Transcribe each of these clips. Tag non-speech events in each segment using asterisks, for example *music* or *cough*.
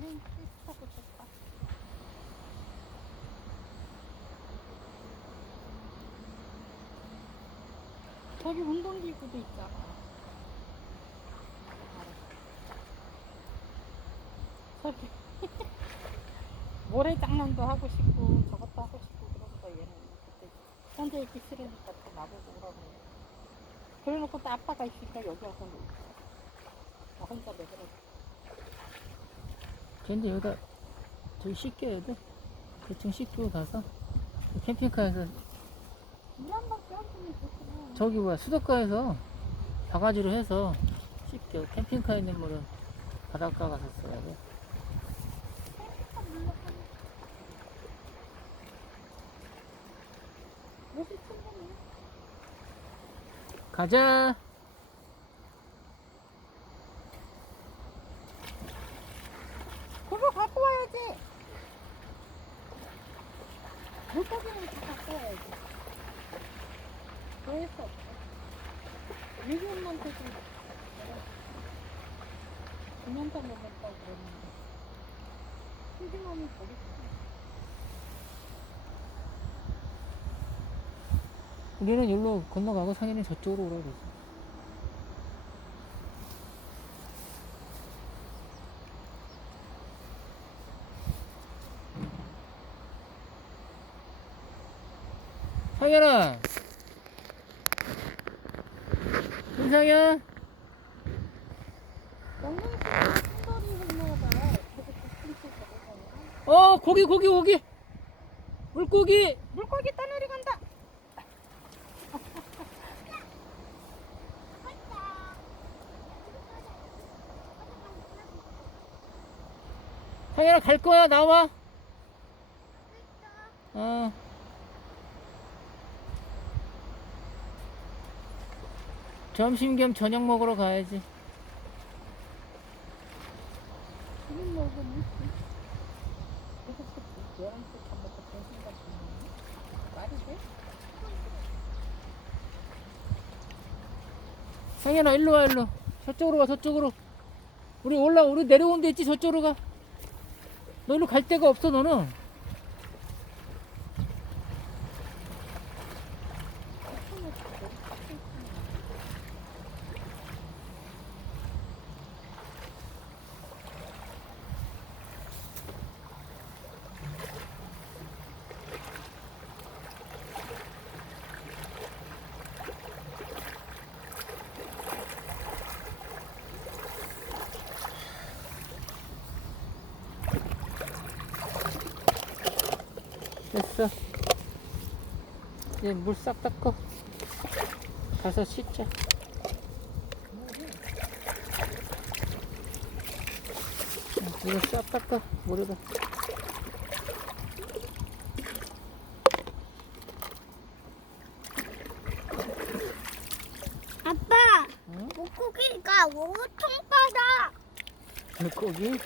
저는 씻어고 싶다. 저기 운동기구도 있잖아. 저기 *laughs* 모래장난도 하고 싶고 저것도 하고 싶고 그러면서 얘는 그때 혼자 있기 싫으니까 또 나보고 오라고 그래놓고 또 아빠가 있으니까 여기 와서 놀고 나 혼자 왜 그래 근데 여기다 저기 씻겨야 돼. 대충 씻고 가서 캠핑카에서 저기 뭐야 수도가에서 바가지로 해서 씻겨. 캠핑카에 있는 물은 바닷가 가서 써야 돼. 충분해 가자. 그거 갖고 와야지 물고기는 다 와야지. 더 했어? 미국한테 좀 9년 전 먹었다고 신기함이 거기 있어. 우리는 여기로 건너가고 상현이 저쪽으로 오라고 그랬어. 상현아! 저거잖아 어, 고기, 고기, 고기! 물고기! 물고기 떠내리 간다 상현아, 갈 거야, 나와! 어. 점심 겸 저녁 먹으러 가야지. 상현아, 일로 와, 일로. 저쪽으로 가, 저쪽으로. 우리 올라, 우리 내려온 데 있지, 저쪽으로 가. 너 일로 갈 데가 없어, 너는. 됐어. 이제 물 싹 닦어. 가서 씻자. 응, 이거 싹 닦아. 물에다. 아빠, 응? 물고기가 엄청 빠다. 물고기?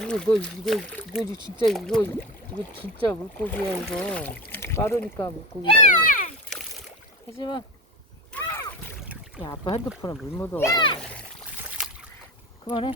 이거 너 이거 이거 진짜 이거 이거 진짜 물고기야 이거. 빠르니까 물고기. 하지마 야 아빠 핸드폰에 물 묻어. 그만해